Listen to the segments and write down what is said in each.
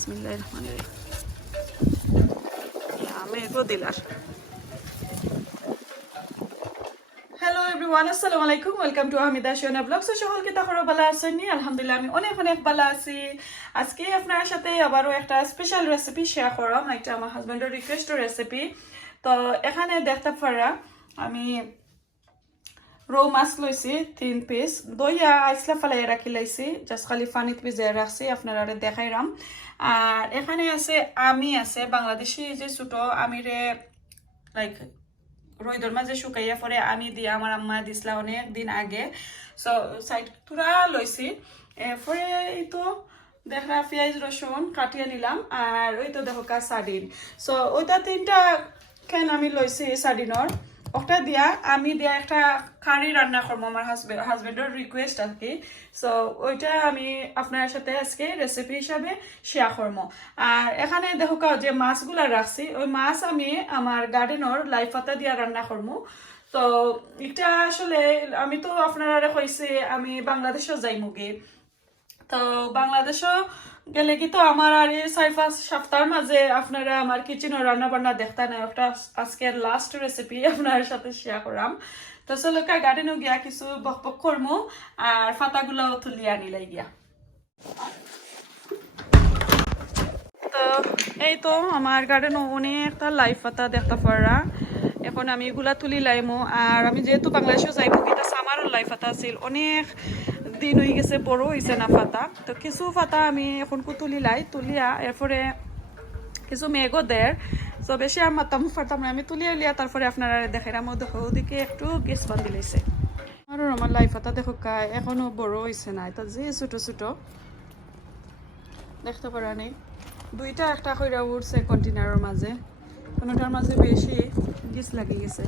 Bismillahirrahmanirrahim. Ame dilar. Hello everyone, assalamu alaikum. Welcome to Hamida Shuhena vlog. So সকল কি তাহলে ভালো আছেন নি? আলহামদুলিল্লাহ আমি অনেক অনেক ভালো আছি। আজকে আপনার সাথে আবারো একটা স্পেশাল রেসিপি শেয়ার করলাম। এটা আমার হাজবেন্ডের রিকোয়েস্টের রেসিপি। তো এখানে দেখতে পারা আমি রৌ মাছ লইছি 3 পিস দইয়া আইসলা ফালাই রাখি লাইছি জাস্ট খালি পানিত ভিজিয়ে রাখছি আপনারা দেখাইরাম। আর এখানে আছে আমি আছে বাংলাদেশি যে ছোট আমিরে লাইক রইদর মাঝে শুকাইয়া পরে আমি দিয়ে আমার আম্মা দিছিলা অনেক দিন আগে। সো সাইড তুরা লইছি পরে এই তো দেখা পেঁয়াজ রসুন কাটিয়ে নিলাম। আর ওই তো দেখো সার্ডিন। সো ওইটা 3টা কেন আমি লইছি সার্ডিনর ওটা দিয়া আমি দিয়া একটা কারি রান্না করবো আমার হাজবেন্ডের রিকোয়েস্ট আর কি। সো ওইটা আমি আপনার সাথে আজকে রেসিপি হিসাবে শেয়ার করবো। আর এখানে দেখো যে মাছগুলা রাখছি ওই মাছ আমি আমার গার্ডেনর লাই পাতা দিয়া রান্না করবো। তো এটা আসলে আমি তো আপনারা কইছি আমি বাংলাদেশও যাইমুগে। তো বাংলাদেশও গেলে কি তো আমার আর এই 4-5 সপ্তাহের মাঝে আপনারা আমার কিচেনের রান্না বান্না দেখতে না একটা আজকের লাস্ট রেসিপি আপনার সাথে শেয়ার করাম। তো চলো গার্ডেনও গিয়া কিছু বকবক করমু আর পাতাগুলাও তুলিয়া নিলাই গিয়া। তো এই তো আমার গার্ডেনও অনেকটা লাই পাতা দেখতে পারা। এখন আমি এগুলা তুলি লাইমু। আর আমি যেহেতু বাংলাদেশেও যাইব এটা সামারও লাই পাতা আছিল অনেক দিন হয়ে গেছে বড় হয়েছে না পাতা। তো কিছু পাতা আমি এখন তুলি লাই তুলিয়া এরপরে কিছু মেঘও দেয়। তো বেশি আর মাতাম পারতাম না আমি তুলিয়া লিয়া তারপরে আপনারা দেখাইলাম দেখো ওদিকে একটু গেছ বান্ধি লাইছে। আর আমার লাই পাতা দেখো এখনো বড় হয়েছে না এটা যে ছোট ছোট দেখতে পারা নেই। 2টা একটা কইরা উঠছে কন্টেনারের মাঝে কোনোটার মাঝে বেশি গেছ লাগি গেছে।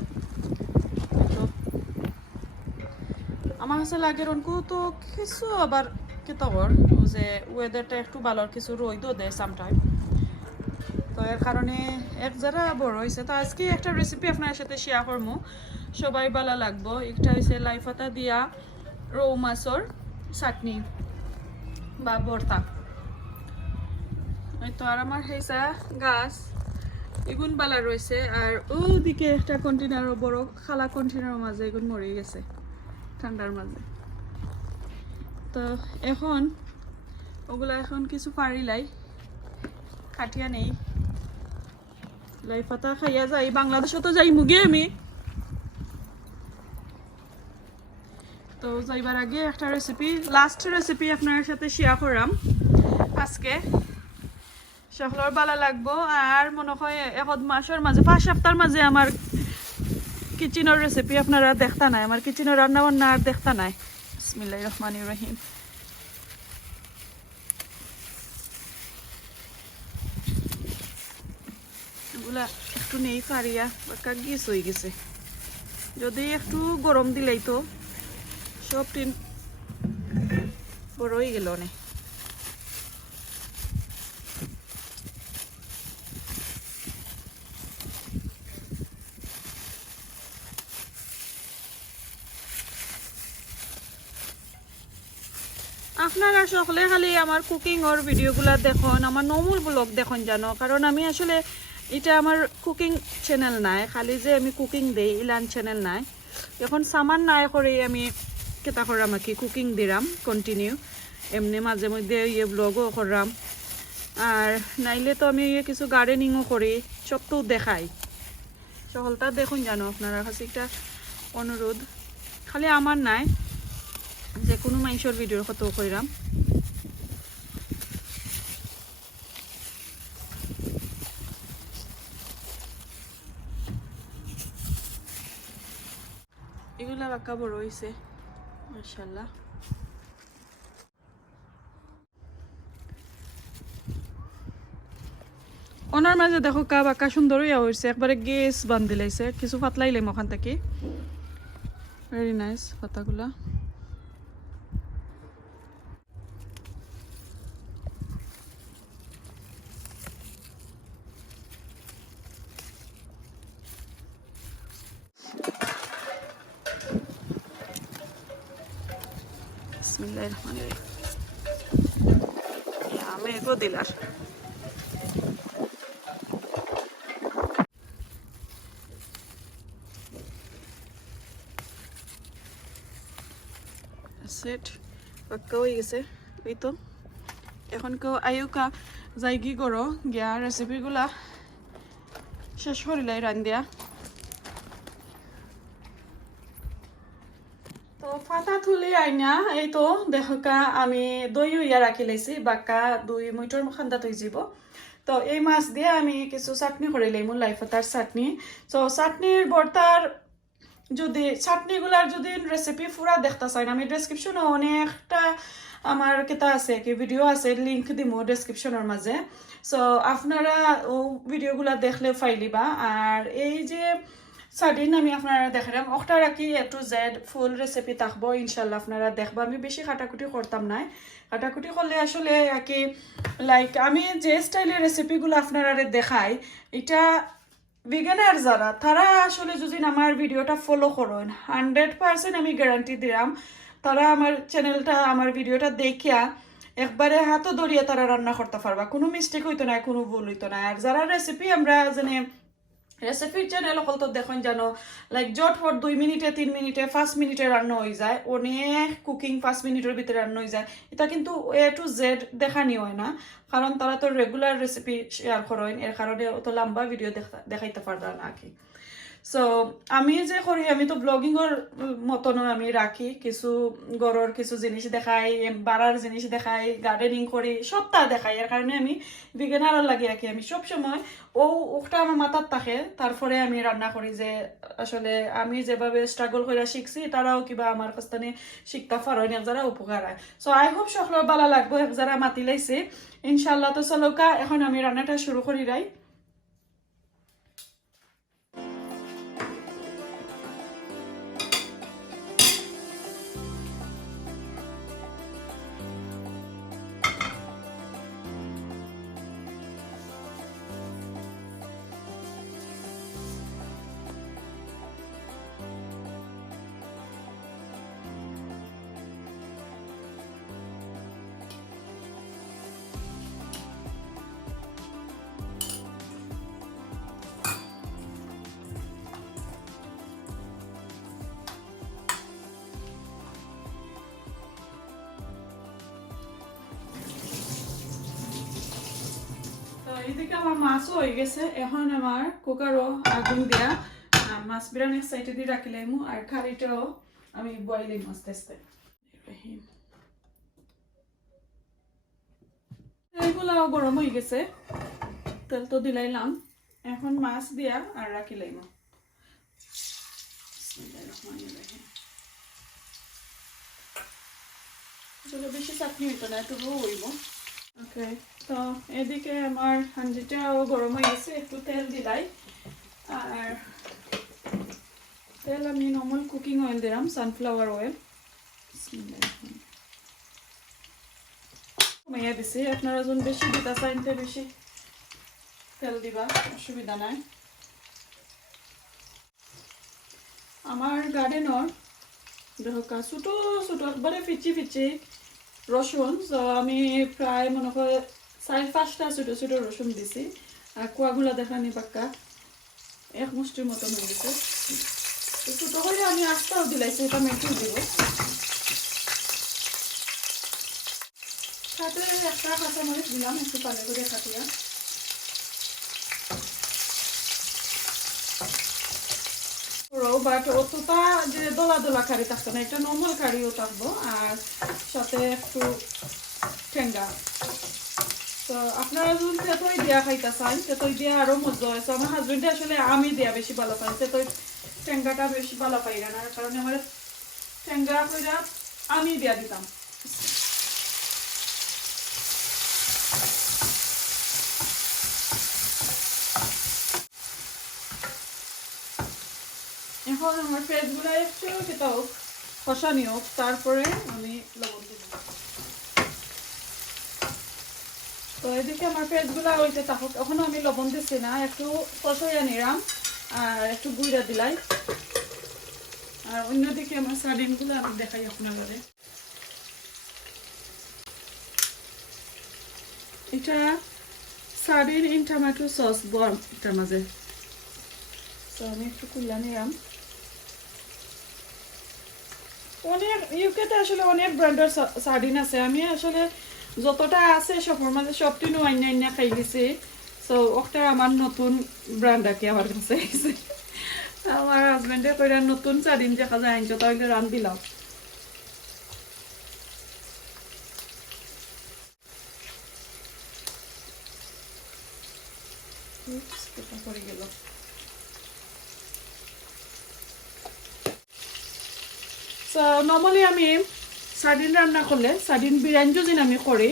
আমার কাছে লাগে রনকু তো কিছু আবার কিতাবর যে ওয়েদারটা একটু ভালো কিছু রোদও দেয় সামটাইম। তো এর কারণে এক যারা বড় হয়েছে। তো আজকে একটা রেসিপি আপনার সাথে শেয়ার করবো সবাই ভালো লাগবো। একটা হচ্ছে লাই পাতা দিয়া রৌ মাছর চাটনি বা ভর্তা। তো আর আমার হেসা গাছ এগুন বালা রয়েছে। আর ওদিকে একটা কন্টেনার বড় খালা কন্টেনারের মাঝে এগুন মরে গেছে ঠান্ডার মাঝে। তো এখন ওগুলা এখন কিছু পারিলাই কাটিয়া নেই লাই পাতা খাইয়া যাই বাংলাদেশে তো যাই মুগে আমি। তো যাইবার আগে একটা রেসিপি লাস্ট রেসিপি আপনার সাথে শেয়ার করলাম আজকে সকলের ভালো লাগবো। আর মনে হয় 1 মাসের মাঝে 5 সপ্তাহের মাঝে আমার কিচেনের রেসিপি আপনারা দেখতা নাই আমার কিচেনের রান্না বান্না আর দেখতা নাই। বিসমিল্লাহিররহমানিররহিম। এগুলা একটু নেই ফারিয়া বাক্কা গিস হয়ে গেছে যদি একটু গরম দিলেই তো সব টিন বড় হয়ে গেল অনেক। আপনারা সকলে খালি আমার কুকিং ওর ভিডিওগুলো দেখুন আমার নর্মাল ব্লগ দেখুন জানো। কারণ আমি আসলে এটা আমার কুকিং চ্যানেল নাই খালি যে আমি কুকিং দেই ইলান চ্যানেল নাই। এখন সামান নাই করে আমি কেতা করলাম আর কি কুকিং দিলাম কন্টিনিউ এমনি মাঝে মধ্যে ইয়ে ব্লগও করলাম। আর নাইলে তো আমি কিছু গার্ডেনিংও করি সব তো দেখাই সকলটা দেখুন জানো। আপনারা কাছে একটা অনুরোধ খালি আমার নাই যে কোনো মানুষের ভিডিওর কত কইরাম। এগুলা বাক্কা বড় হয়েছে মাশাআল্লাহ। ওনার মাঝে দেখো বাক্কা সুন্দর হইয়া হয়েছে একবারে গেস বান্ধি লাইছে কিছু পাতলাইলাম ওখান থেকে। ভেরি নাইস পাতাগুলা। বিসমিল্লাহিররহমানিররহিম। ame dilar কমপ্লিট পাক্কা হয়ে গেছে এই তো এখন কেউ আয়ুকা যাই কি করো গিয়া রেসিপিগুলা শেষ করিলাই রান্ধিয়া তো ফাটা থুলি আইনা এই তো দেখা আমি দই ইয়া রাখি লাইছি বাক্কা 2 মিনিটর খান্দা থই যাব তো এই মাছ দিয়ে আমি কিছু চাটনি করে লইমু লাই ফাটার চাটনি তো চাটনির বর্তার যদি চাটনিগুলার যদি রেসিপি পুরা দেখতে চাই আমি ডেসক্রিপশনে অনেকটা আমার কেতা আছে কি ভিডিও আছে লিংক দিমু ডেসক্রিপশনের মাঝে সো আপনারা ও ভিডিওগুলা দেখলে ফাইলিবা আর এই যে সার্ডিন আমি আপনারা দেখালাম ওটা রাখি A to Z full recipe থাকবো ইনশাল্লাহ আপনারা দেখবা আমি বেশি কাটাকুটি করতাম না কাটাকুটি করলে আসলে কি লাইক আমি যে স্টাইলের রেসিপিগুলো আপনারা দেখাই এটা বিগিনার যারা তারা আসলে যদি আমার ভিডিওটা ফলো করেন 100% আমি গ্যারান্টি দিলাম তারা আমার চ্যানেলটা আমার ভিডিওটা দেখিয়া একবারে হাতও ধরিয়ে তারা রান্না করতে পারবা কোনো মিস্টেক হইতো না কোনো ভুল হইতো না আর যারা রেসিপি আমরা জানি রেসিপির চ্যানেল অকল তো দেখুন জানো লাইক জটফট 2 মিনিটে 3 মিনিটে 5 মিনিটে রান্না হয়ে যায় অনেক কুকিং 5 মিনিটের ভিতরে রান্না হয়ে যায় এটা কিন্তু A to Z দেখানি হয় না কারণ তারা তো রেগুলার রেসিপি শেয়ার করেন এর কারণে অত লম্বা ভিডিও দেখাইতে পারবা না কি সো আমি যে করি আমি তো ব্লগিংয়ের মতন আমি রাখি কিছু গরর কিছু জিনিস দেখাই বাড়ার জিনিস দেখাই গার্ডেনিং করি সবটা দেখাই এর কারণে আমি বিগিনার লাগে রাখি আমি সব সময় ওটা আমার মাথার থাকে তারপরে আমি রান্না করি যে আসলে আমি যেভাবে স্ট্রাগল করে শিখছি তারাও কিবা আমার কাছ থেকে শিখতে পারেন এক যারা উপকার হয় সো আই হোপ সকল ভালো লাগবো এক যারা মাতি লাইছে ইনশাল্লাহ তো চলোকা এখন আমি রান্নাটা শুরু করি রাই এদিকে আমার মাছও হয়ে গেছে এখন আমার কুকারও আগুন দিয়া মাছ বিরান এক সাইডে দিয়ে রাখিলাম আর খাড়িটাও আমি বয়েলিং আস্তে আস্তে এইগুলাও গরম হয়ে গেছে তেল তো দিলাইলাম এখন মাছ দিয়া আর রাখিলাম আসলে বেশি চাটনি হইতো না একটু হইব ওকে তো এদিকে আমার হান্ডিটাও গরম হয়ে গেছে একটু তেল দিলাই আর তেল আমি নর্মাল কুকিং অয়েল দিলাম সানফ্লাওয়ার অয়েল কমাইয়া দিছি আপনারা যখন বেশি দিতে চাইন তো বেশি তেল দিবা অসুবিধা নাই আমার গার্ডেনর দেখা ছোট ছোট একবারে ফিচি ফিচি রসুন তো আমি প্রায় মনে করে 4-5টা ছোট ছোট রসুন দিছি আর কুয়াগুলা দেখানি পাক্কা এক মুষ্টির মতন হয়ে গেছে ছোট করে আমি আস্তাও দিলাইছি এটা মেটু দিব সাথে একটা কাঁচামরিচ দিলাম একটু পালে করে কাটিয়া বাট অতটা যে দোলা দোলা কারি থাকতো না একটা নর্মাল কারিও থাকবো আর সাথে একটু ঠেঙ্গা তো আপনারা যদি তেতই দিয়া খাইতে চান তেতই দিয়া আরো মজা হয়েছে আমার হাজবেন্ডে আসলে আমি দেয়া বেশি ভালো পাই তেতই ঠেঙ্গাটা বেশি ভালো পাই না কারণ আমার ঠেঙ্গা কইরা আমি দিয়া দিতাম এখন আমার পেঁয়াজগুলো একটু খেতে হোক কষানি হোক তারপরে আমি লবণ দিব তো এদিকে আমার পেঁয়াজগুলো হইতে থাকুক এখনো আমি লবণ দিচ্ছি না একটু কষাইয়া নিলাম আর একটু গুঁড়া দিলাই আর অন্যদিকে আমার সার্ডিনগুলো আমি দেখাই আপনাদের এটা সার্ডিন ইন টমেটো সস বর্ম এটার মাঝে তো আমি একটু কুল্লা নিলাম অনেক ইউকেতে আসলে অনেক ব্র্যান্ডের সার্ডিন আছে আমি আসলে যতটা আছে সবর মাঝে সবটি আইনা আইনা খাই দিছি সো ওটা আমার নতুন ব্র্যান্ড আর কি আমার কাছে আইছে আমার হাজবেন্ডে কইরা নতুন সার্ডিন দেখা যায় আইনছো তাহলে রান দিলাম এটা পড়ে গেল সো নরমালি আমি সার্ডিন রান্না করলে সার্ডিন বিরিয়ানি যদি আমি করি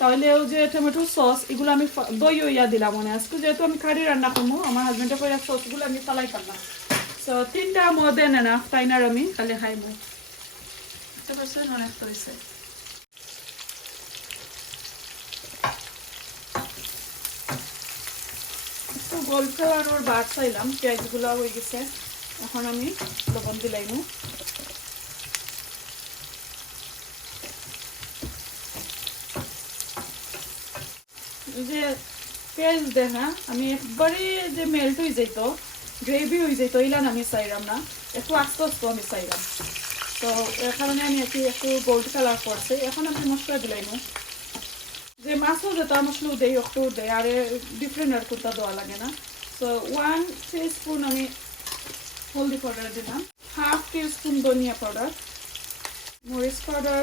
তাহলে ওই যে টমেটো সস এগুলো আমি দই ইয়া দিলাম মানে আজকে যেহেতু আমি কারি রান্না করবো আমার হাজবেন্ডের করে সসগুলো আমি ফালাই পারলাম সো 3টা মধ্যে না ফাইনার আমি খালি খাইবো বুঝতে পারছেন অনেক করেছে একটু গল্প আর ওর বাদ চাইলাম পেঁয়াজগুলো হয়ে গেছে এখন আমি লবণ দিলাইমু যে পেঁয়াজ দেখা আমি একবারে যে মেল্ট হয়ে যেত গ্রেভি হয়ে যেত ইলান আমি চাইলাম না একটু আস্তে আস্তে আমি চাইলাম তো এর কারণে আমি একটু গোল্ড কালার করছে এখন আমি মশলা দিলাইমু যে মাছও যেটা মশলা দেই একটু দেয় আর ডিফারেন্ট আর কোনটা দেওয়া লাগে না তো 1 টিস্পুন আমি হলদি পাউডার দিলাম 1/2 টিস্পুন ধনিয়া পাউডার মরিচ পাউডার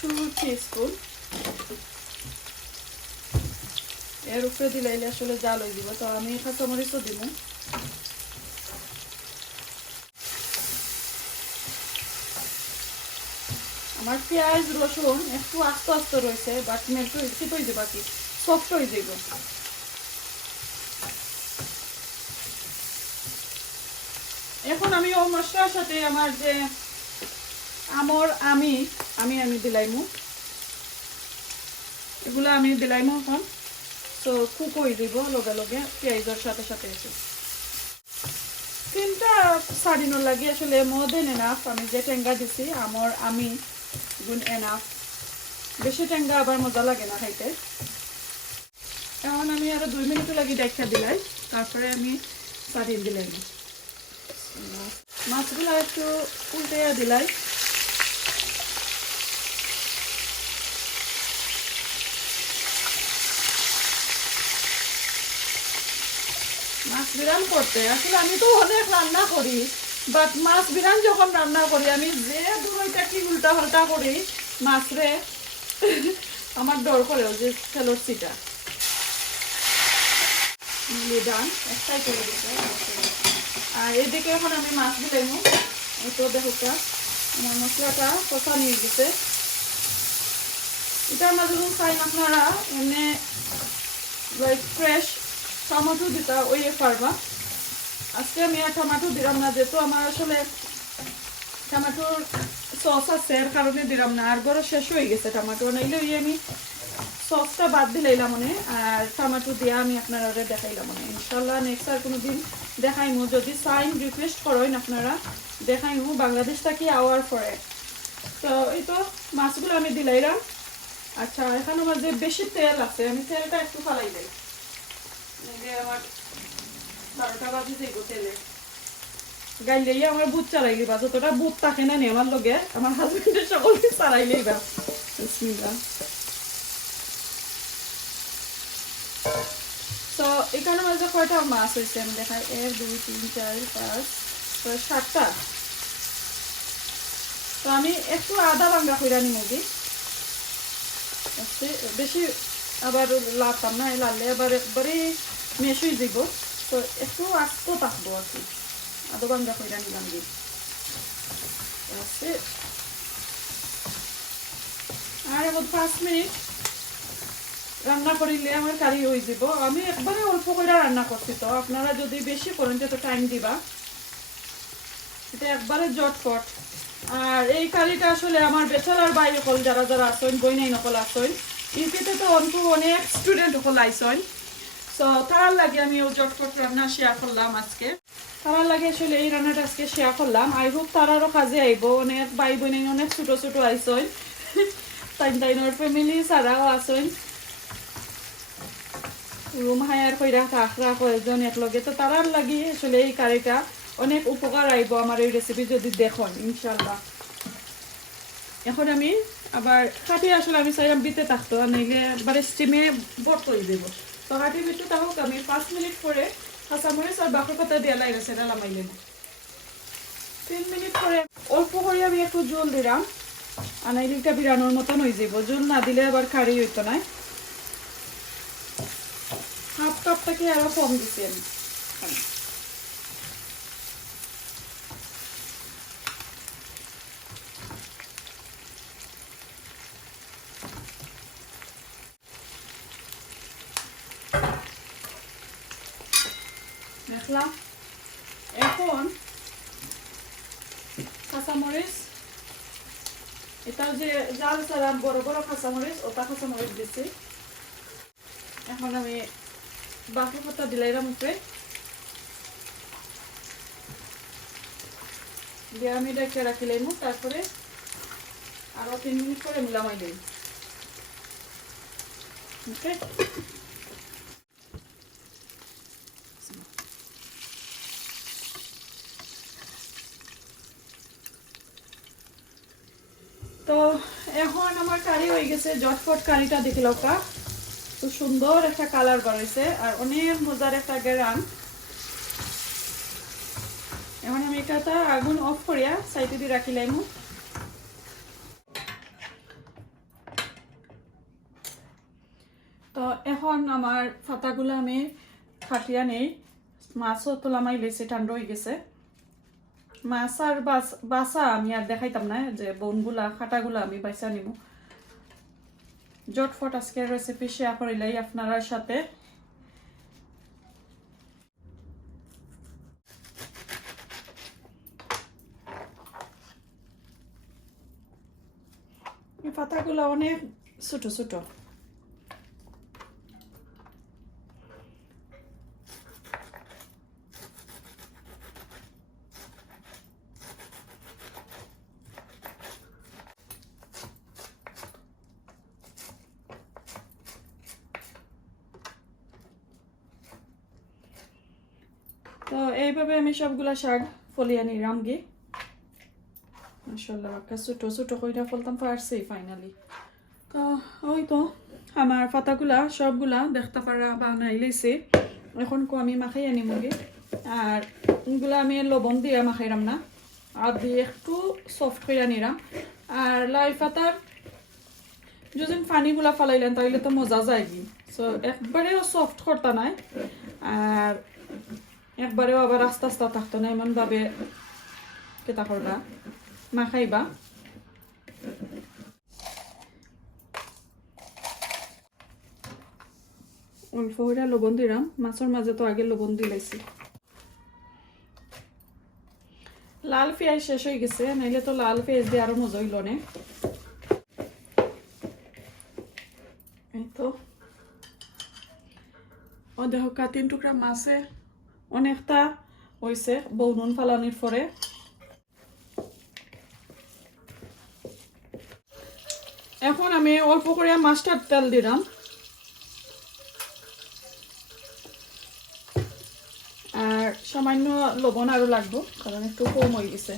2 টিস্পুন এর উপরে দিলাইলে আসলে জাল হয়ে দিব তো আমি কাঁচামরিচও দিব আমার পেঁয়াজ রসুন একটু আস্তে আস্তে রয়েছে বাট মেল্ট হয়ে যাবে বাকি সফট হয়ে যাবে এখন আমি ও মশলার সাথে আমার যে আমি দিলাইমু এগুলো আমি দিলাইমু এখন তো কুক হয়ে দিব লগে লগে পেঁয়াজের সাথে সাথে এসে 3টা সার্ডিনের লাগে আসলে মোর দেন এনাফ আমি যে টেঙ্গা দিছি আমি গুণ এনাফ বেশি টেঙ্গা আবার মজা লাগে না খাইতে এখন আমি আরো 2 মিনিট লাগি দেখা দিলাই তারপরে আমি সার্ডিন দিলাই মাছগুলো একটু উল্টে দিলাই মাছ বিরান করতে আসলে আমি তো অনেক রান্না করি বাট মাছ বিরান যখন রান্না করি আমি যে দুইটা কি উল্টা পাল্টা করি মাছরে আমার ডর করে যে তেলর চিটা দান একটাই করে দিতে আর এদিকে এখন আমি মাছ দিলাম এই তো দেখোটা আমার মশলাটা কষা নিয়ে গেছে এটা আমরা যখন চাই আপনারা এমনি লাইক ফ্রেশ টমেটো দিতা ওই পারবা আজকে আমি আর টমেটো দিলাম না যেহেতু আমার আসলে টমেটোর সস আছে এর কারণে দিলাম না আর গরো শেষ হয়ে গেছে টমেটো নাইলে ওই আমি সসটা বাদ দিলাম মনে আর টমেটো দিয়ে আমি আপনারা দেখাইলাম মনে ইনশাল্লাহ নেক্সট আর কোনোদিন দেখাইমু যদি সাইন রিকোয়েস্ট করেন আপনারা দেখাইমু বাংলাদেশ থেকে আওয়ার পরে তো এই তো মাছগুলো আমি দিলাইলাম আচ্ছা এখন আমার যে বেশি তেল আছে আমি তেলটা একটু ফালাই দিই আমার 12টা বাজে যাইব তেলে গাইলেই আমার বুট চালাইলি বা যতটা বুট থাকে না আমার লগে আমার হাজবেন্ডের সকলকে চালাইলেই বা বিসমিল্লাহ তো এখানে মাঝে কয়টা মাছ হয়েছে আমি দেখাই 1 2 3 4 5 6 7টা তো আমি একটু আদা ভাঙা কইরা নিমুগি বেশি আবার লাতাম না লালে আবার একবারে মেশ হয়ে যাব তো একটু আস্ত থাকবো আর কি আদা ভাঙা কইরা নিলাম দি আর এখন 5 মিনিট রান্না করিলে আমার কারি হয়ে যাব আমি একবারে অল্প করে রান্না করছি তো আপনারা যদি বেশি করেন তো টাইম দিবা এটা একবারে জটপট আর এই কারিটা আসলে আমার ব্যাচেলর ভাই সকল যারা যারা আছেন বই নাই নকল আছেন ইউকেতে তো অনেক স্টুডেন্ট সকল আইছেন সো তার লাগে আমি ও জটপট রান্না শেয়ার করলাম আজকে তার লাগে আসলে এই রান্নাটা আজকে শেয়ার করলাম আই হোপ তারারও কাজে আইব অনেক ভাই বোন অনেক ছোট ছোট আইছেন তাইনোর ফ্যামিলি ছাড়াও আছেন রুম হায়ার কইরা থাকরা কয়েকজন একলগে তো তারার লাগি আসলে এই কারিটা অনেক উপকার আইব আমার এই রেসিপি যদি দেখুন ইনশাআল্লাহ। এখন আমি আবার খাটি আসলে আমি চাইলাম বিতে থাকতো নাইলে বারে স্টিমে বট করে দেব। তো খাটি বিতে থাকুক আমি 5 মিনিট পরে কাঁচামরিচ আর বাকর পাতা দিয়ে লাইরে সেটা লামাই নেব। 3 মিনিট পরে অল্প করে আমি একটু জল দিলাম, আর নাইলে বিরানোর মতন হয়ে যাব। জল না দিলে আবার খাড়ি হইতো না। হাফ কাপটাকে আরো কম দিচ্ছি আমি। দেখলাম এখন কাঁচামরিচ, এটা যে জাল ছাড়া বড় বড় কাঁচামরিচ, ওটা কাঁচামরিচ দিচ্ছি। এখন আমি বাকি পাতা দিলাইলাম উপরে দিয়ে আমি রেখে রাখিলাম। তারপরে আরো 3 মিনিট পরে মিলামাই দিই। ওকে, তো এখন আমার কারি হয়ে গেছে। জটফট কারিটা দেখলো কা খুব সুন্দর একটা কালার বাড়াইছে আর অনেক মজার একটা গ্রাম। এখন আমি এটা আগুন অফ করিয়া সাইডে দিয়ে রাখিলাম। তো এখন আমার পাতাগুলো আমি কাটিয়া নেই। মাছও তোলামাই লেছে, ঠান্ডা হয়ে গেছে। মাছ আর বাসা আমি আর দেখাইতাম না, যে বোনগুলা কাটাগুলা আমি বাইসা নিব। জটফট আজকের রেসিপি শেয়ার করিলাই আপনারা সাথে। এই পাতাগুলো অনেক ছোট ছোট। তো এইভাবে আমি সবগুলা শাক ফলিয়ে নিলাম গে। মাশাআল্লাহ একটা ছোট ছোট কইরা ফলতাম পারছি ফাইনালি। তো ওই তো আমার পাতাগুলা সবগুলা দেখতে পারা বানাই লাইছি। এখন আমি মাখাই আনিম গে। আর এগুলা আমি লবণ দিয়ে মাখাইরাম না, আর দিয়ে একটু সফট করে নিলাম। আর লাই পাতার যদি পানিগুলা ফালাইলেন তাহলে তো মজা যায় কি। সো একবারেও সফট করতা নাই আর একবারেও আবার আস্তে আস্তে থাকতো না, এমন ভাবে কেতা করবা মাখাইবা। অল্প করে লবণ দিলাম, মাছের মাঝে তো আগে লবণ দিলাইছি। লাল পেঁয়াজ শেষ হয়ে গেছে, নাইলে তো লাল পেঁয়াজ দিয়ে আরো মজা হইল না। এই তো ও দেখো 3 টুকরা মাছে অনেকটা হয়েছে বৌনুন ফালানির পরে। এখন আমি অল্প করে মাস্টার তেল দিলাম আর সামান্য লবণ আরো লাগবো কারণ একটু কম হয়ে গেছে।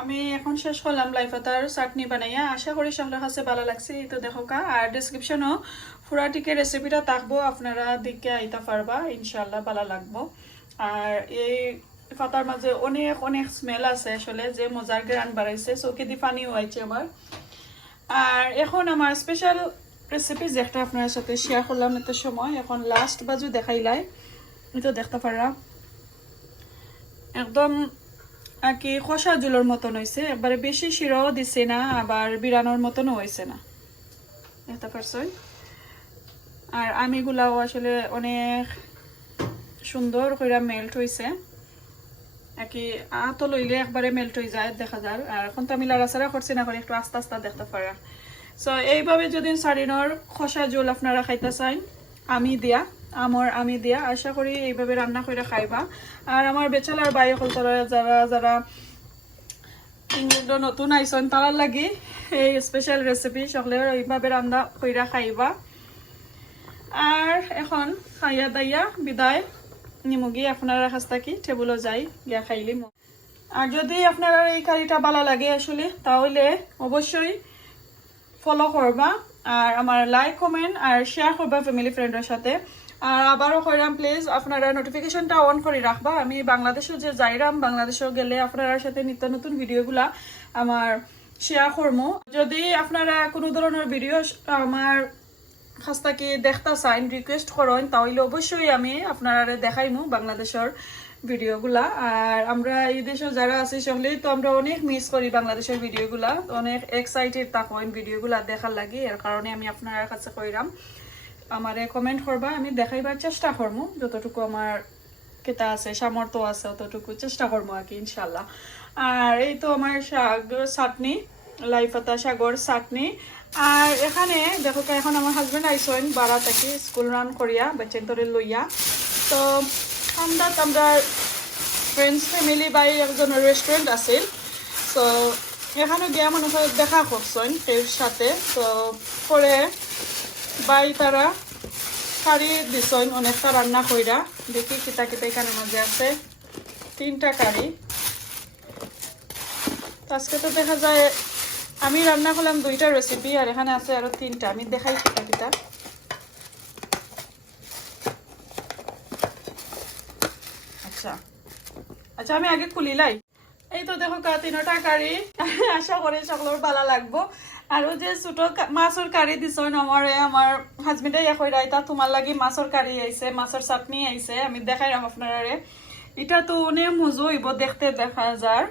আমি এখন শেষ করলাম লাই পাতার চাটনি বানাইয়া। আশা করি সবার কাছে ভালো লাগছে। তো দেখো কা আর ডেসক্রিপশনও পুরাটিকে রেসিপিটা থাকবো, আপনারা দেখে আইতা পারবা, ইনশাল্লাহ ভালো লাগবো। আর এই পাতার মাঝে অনেক অনেক স্মেল আছে আসলে, যে মজার গ্রান বাড়াইছে, চোখে দি পানিও আইছে আমার। আর এখন আমার স্পেশাল রেসিপি যেটা আপনার সাথে শেয়ার করলাম এত সময়, এখন লাস্ট বাজু দেখাইলাই। এটা দেখতে পারা একদম আর কি খসা জুলোর মতন হয়েছে, একবারে বেশি শিরাও দিছে না আবার বিরানোর মতনও হয়েছে না, দেখতে পারছই। আর আমিগুলাও আসলে অনেক সুন্দর করে মেল্ট হয়েছে, আর কি আতো লইলে একবারে মেল্ট হয়ে যায় দেখা যায়। আর এখন তো আমি লাড়াচাড়া করছি না, করে একটু আস্তে আস্তে দেখতে পারা। সো এইভাবে যদি সার্ডিনের খসা জোল আপনারা খাইতে চান আমি দিয়া আশা করি এইভাবে রান্না করে খাইবা। আর আমার বেচালার বাই হল যারা যারা ইংল্যান্ড নতুন আইসন তার লাগি এই স্পেশাল রেসিপি সকলে এইভাবে রান্না করে খাইবা। আর এখন খাইয়া দাইয়া বিদায় নিমুগি আপনারা কাছ থাকি টেবুলও যাই গিয়া খাইলি। আর যদি আপনারা এই কারিটা ভালো লাগে আসলে তাহলে অবশ্যই ফলো করবা আর আমার লাইক কমেন্ট আর শেয়ার করবা ফ্যামিলি ফ্রেন্ডের সাথে। আর আবারও কইরাম প্লিজ আপনারা নোটিফিকেশনটা অন করে রাখবা। আমি বাংলাদেশে যে যাইরাম বাংলাদেশে গেলে আপনার সাথে নিত্য নতুন ভিডিওগুলা আমার শেয়ার করবো। যদি আপনারা কোনো ধরনের ভিডিও আমার কাছ থেকে দেখতে চাইন রিকোয়েস্ট করেন তাহলে অবশ্যই আমি আপনারা দেখাইমু বাংলাদেশের ভিডিওগুলা। আর আমরা এই দেশে যারা আছি সকলেই তো আমরা অনেক মিস করি বাংলাদেশের ভিডিওগুলা, অনেক এক্সাইটেড থাকেন ভিডিওগুলা দেখার লাগে। এর কারণে আমি আপনার কাছে কইরাম আমারে কমেন্ট করবা, আমি দেখাইবার চেষ্টা করবো যতটুকু আমার কেতা আছে সামর্থ্য আছে অতটুকু চেষ্টা করবো আর কি ইনশাল্লাহ। আর এই তো আমার শাক চাটনি, লাই পাতা শাগর চাটনি। আর এখানে দেখো এখন আমার হাজবেন্ড আইসেন বাড়া থাকি স্কুল রান করিয়া বাচ্চান ধরে লইয়া। তো আমদাত আমরা ফ্রেন্ডস ফ্যামিলি বাই একজন রেস্টুরেন্ট আছিল। তো এখানে গিয়া মানুষ দেখা করছেন এর সাথে। তো পরে বাই তারা কারি দিছেন অনেকটা রান্না কইরা। দেখি কিতা কিতা এখানে মাঝে আছে 3টা কারি। আজকে তো দেখা যায় আমি রান্না করলাম 2টা রেসিপি আর এখানে আছে আরো 3টা। আমি দেখাই কিতা কিতা। আচ্ছা আচ্ছা আমি আগে খুলিলাই। এই তো দেখো 3টা কারি, আশা করি সকলের ভালো লাগবো। আর যে ছোট মাছের কারি দিছেন আমার হাজবেন্ডে কই রাইতা তোমার লাগি মাছের কারি আইছে, মাছের চাটনি আইছে। আমি দেখাইলাম আপনারা। এটা তো অনেক মজা হইব দেখতে দেখা যায়।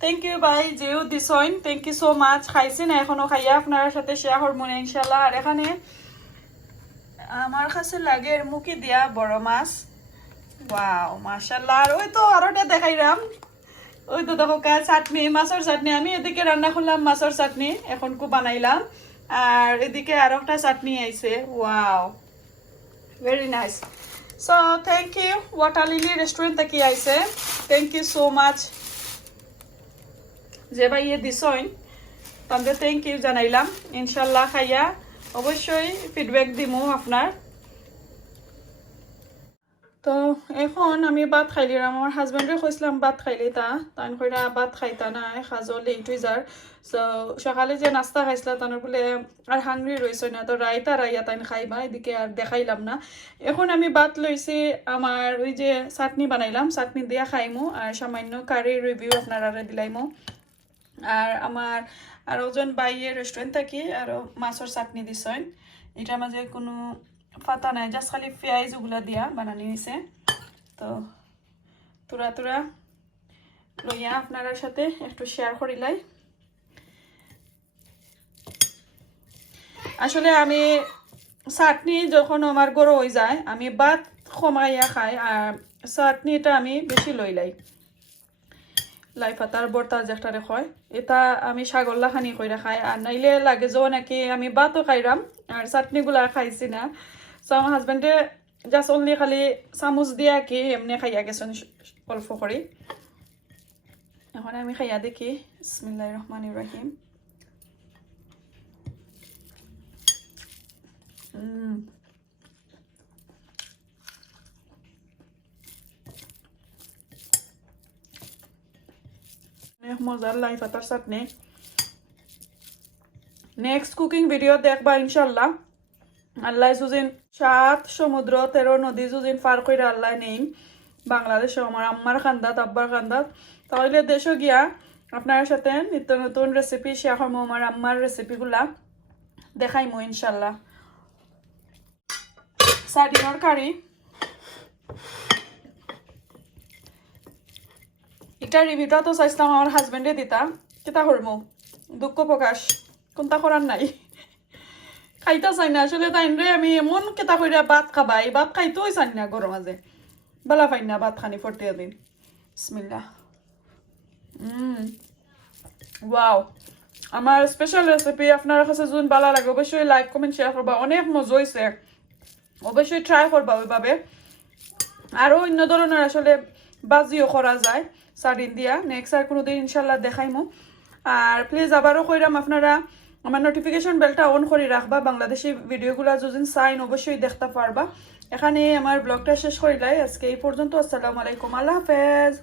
থ্যাংক ইউ ভাই যেও দিছেন, থ্যাংক ইউ সো মাচ। খাইছি না এখনো, খাইয়া আপনার সাথে শেয়ার করবো না ইনশাল্লাহ। আর এখানে আমার কাছে লাগে মুখি দিয়া বড় মাছ। ওয়াও মাশাআল্লাহ। আর ওই তো আরোটা দেখাইলাম, ওই তো দেখো চাটনি, মাছের চাটনি। আমি এদিকে রান্না করলাম মাছের চাটনি, এখন কো বানাইলাম। আর এদিকে আরো একটা চাটনি আইছে। Wow very nice. So thank you water lily restaurant থেকে আইছে, থ্যাংক ইউ সো মাচ। যে ভাইয়ে দিছেন তাদের থ্যাংক ইউ জানাইলাম। ইনশাল্লাহ খাইয়া অবশ্যই ফিডব্যাক দিমু আপনার। তো এখন আমি ভাত খাইলাম। আমার হাজবেন্ডে কইছিলাম ভাত খাইলি তাই কইরা ভাত খাইতা না খাজো লেট হয়ে যার। সো সকালে যে নাস্তা খাইছিলা তার বলে আর হাংরি রয়েছে না, তো রাইতা রাইয়া তাই খাইবা, এদিকে আর দেখাইলাম না। এখন আমি ভাত লইছি, আমার ওই যে চাটনি বানাইলাম, চাটনি দিয়া খাইমু আর সামান্য কারি রিভিউ আপনারা দিলাইমু। আর আমার আর ওজন বাইয়ে রেস্টুরেন্ট থাকি আর মাছের চাটনি দিছেন। এটার মাঝে কোনো পাতা নাই, জাস্ট খালি পেঁয়াজ ওগুলা দিয়া বানানি হয়েছে। তো তোরা তোরা লইয়া আপনার সাথে একটু শেয়ার করিলাই। আসলে আমি চাটনি যখন আমার গরো হয়ে যায় আমি ভাত কমাইয়া খাই, আর চাটনিটা আমি বেশি লইলাই। লাই পাতার বর্তা যেটা হয় এটা আমি সাগরলা খানি কইরা খাই। আর নাইলে লাগে যে নাকি আমি ভাতও খাইরাম আর চাটনিগুলা খাইছি না। সো আমার হাজবেন্ডে জাস্ট অনলি খালি চামচ দিয়া কি এমনি খাইয়া গেছেন অল্প করে। এখন আমি খাইয়া দেখি। বিসমিল্লাহির রহমানির রহিম। মজার লাই পাতার চাটনি। নেক্সট কুকিং ভিডিও দেখবা ইনশাল্লাহ। আল্লাহ যুজিন 7 সমুদ্র 13 নদী যুজিন পার করে আল্লাহ নেই বাংলাদেশে আমার আম্মার খান্দাত আব্বার খান্দাত, তাহলে দেশে গিয়া আপনার সাথে নিত্য নতুন রেসিপি শেয়ার করবো। আমার আম্মার রেসিপিগুলা দেখাইমু ইনশাল্লাহ। সার্ডিনের কারি এটা রিভিউটা তো চাইছিলাম আমার হাজবেন্ডে দিতা, কেতা করবো দুঃখ প্রকাশ কোনটা করার নাই। খাইতা চাই না আসলে তাইনরে আমি এমন কেতা কইরা ভাত খাবাই, ভাত খাইতেই চাই না গরম মাঝে বালা পাই না ভাত খানি ফটিয়া দিন। বিসমিল্লাহ। ওয়াও আমার স্পেশাল রেসিপি আপনার কাছে যদি ভালো লাগে অবশ্যই লাইক কমেন্ট শেয়ার করবা। অনেক মজা হয়েছে, অবশ্যই ট্রাই করবা ওইভাবে। আরও অন্য ধরনের আসলে বাজিও করা যায় সার্ডিন দিয়া। নেক্সট আর কোনোদিন ইনশাল্লাহ দেখাইমু। আর প্লিজ আবারও কইরাম আপনারা আমার নোটিফিকেশন বেলটা অন করে রাখবা, বাংলাদেশি ভিডিওগুলো যদি চাইন অবশ্যই দেখতে পারবা। এখানে আমার ব্লগটা শেষ করিলাই, আজকে এই পর্যন্ত। আসসালামু আলাইকুম, আল্লাহ হাফেজ।